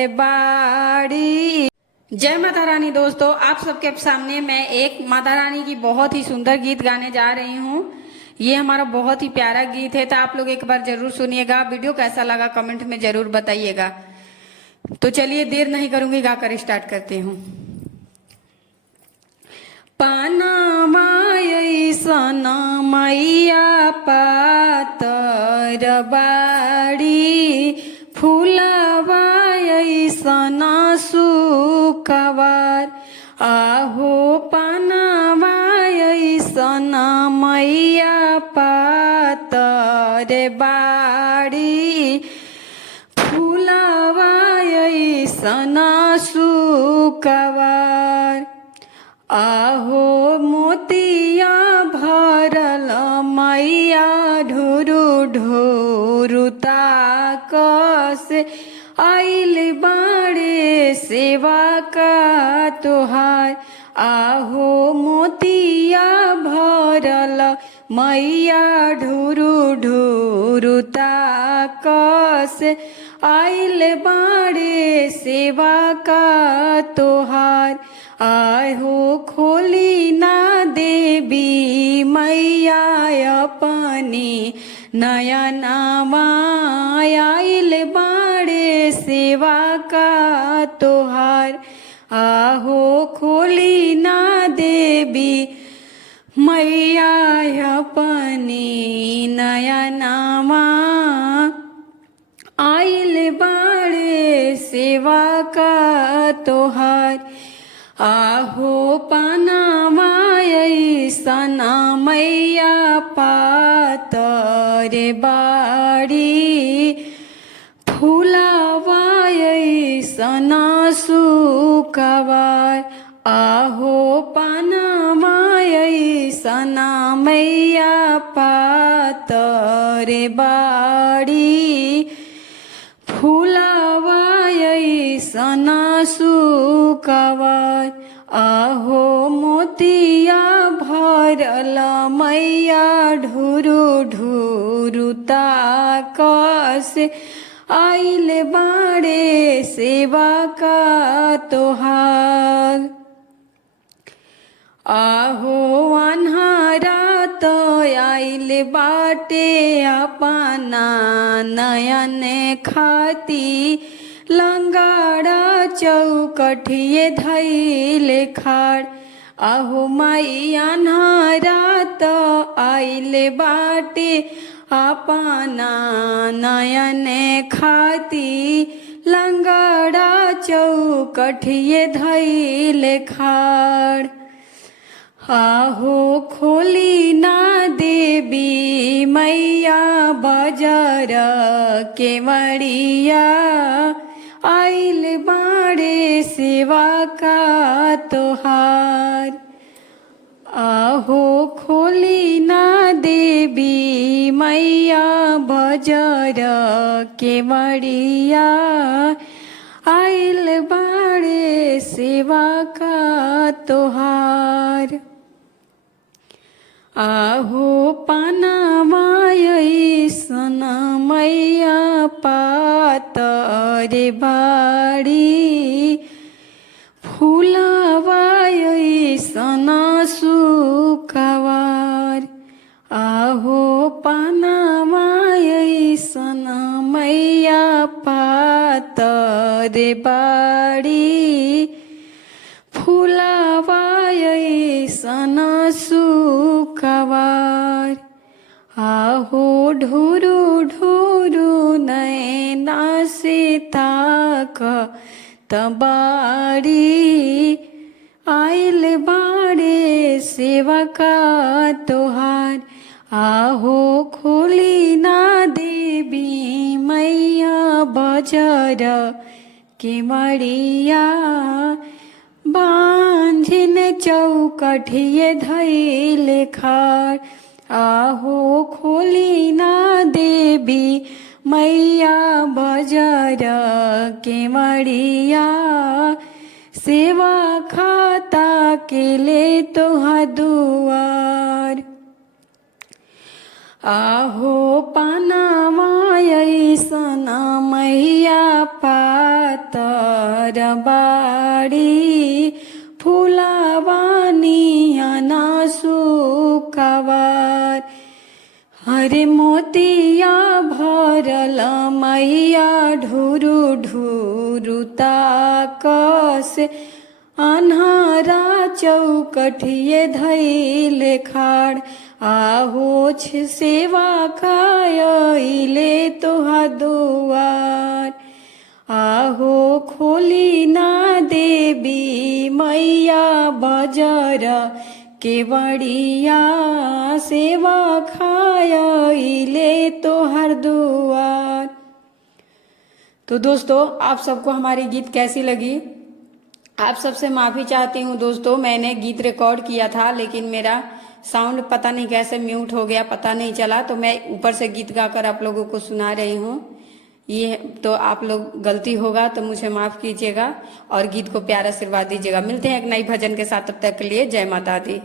रे बाड़ी। जय माता रानी। दोस्तों, आप सबके सामने मैं एक माता रानी की बहुत ही सुंदर गीत गाने जा रही हूँ। ये हमारा बहुत ही प्यारा गीत है, तो आप लोग एक बार जरूर सुनिएगा। वीडियो कैसा लगा कमेंट में जरूर बताइएगा। तो चलिए देर नहीं करूंगी, गाकर स्टार्ट करती हूँ। पानामाय सना मैया पातर बाड़ी, फूलवाय सना सुकवार। आहो पानामाय सना मैया पातर बाड़ी, फूलवाय सना सुकवार। आहो मोतिया भरल मैया ढोरू ढोरू ताकस, आइल बाड़े सेवा का तोहार। आहो मोतिया भरल मैया ढोरू ढोरू ताकस, आइल बाड़े सेवा का तोहार। आहो खोली ना देवी मैया अपनी नयनवा, आइल बाड़े सेवा का तोहार। आहो खोली ना देवी मैया अपनी नयनवा, आइल बाड़े सेवा का तोहार। आहो पानामाय सना मैया पातर बाड़ी, फूलवाय सना सुकवार। आहो पानामाय सना मैया पातर बाड़ी, फूलवाय सना सुकवार। आहो मोतिया भरल मैया ढोरू ढोरू ताकस, आइल बाड़े सेवा का तोहार। आहो अन्हारा तो आइल बाटे अपना नयन खाती, लंगाड़ा चौकठिए धैले खाड़। आहो माई अन्हारा तो आइल बाटे अपना नयन खाती, लंगाड़ा चौकठिए धैले खाड़। आहो खोली ना देवी मैया बाजार के मड़िया, आइल बाड़े सेवा का तोहार। आहो खोली ना देवी मैया बाजार के मड़िया, आइल बाड़े सेवा का तोहार। आहो पानामाय सना मैया पातर बाड़ी, फूलवाय सना सुकवार। आहो पानामाय सना मैया पातर बाड़ी, फूलवाय सना सुकवार। आहो ढोरू ढोरू नैना से ताकत बाड़ी, आइल बाड़े सेवा का तोहार। आहो खोली ना देवी मैया बाजार के मड़िया, बांझिन चौकठिए धैले खाड़। आहो खोली ना देवी मैया बाजार के मड़िया, सेवा खाता के ले तोहा दुआर। आहो पानामाय सना मैया पातर घर बाड़ी फुलावानिया ना सुखवार। हरे मोतिया भरल मैया ढुरु ढुरु ताकस अन्हारा चौकठिए धैले खाड़। आहोछ सेवा खायले तोहा दुआर। आहो खोली ना देवी मैया बजर केवड़िया सेवा खायले तोहर दुआर। तो दोस्तों आप सबको हमारी गीत कैसी लगी? आप सबसे माफ़ी चाहती हूँ दोस्तों, मैंने गीत रिकॉर्ड किया था लेकिन मेरा साउंड पता नहीं कैसे म्यूट हो गया, पता नहीं चला, तो मैं ऊपर से गीत गाकर आप लोगों को सुना रही हूँ। ये तो आप लोग गलती होगा तो मुझे माफ़ कीजिएगा और गीत को प्यारा आशीर्वाद दीजिएगा। मिलते हैं एक नई भजन के साथ, तब तक के लिए जय माता दी।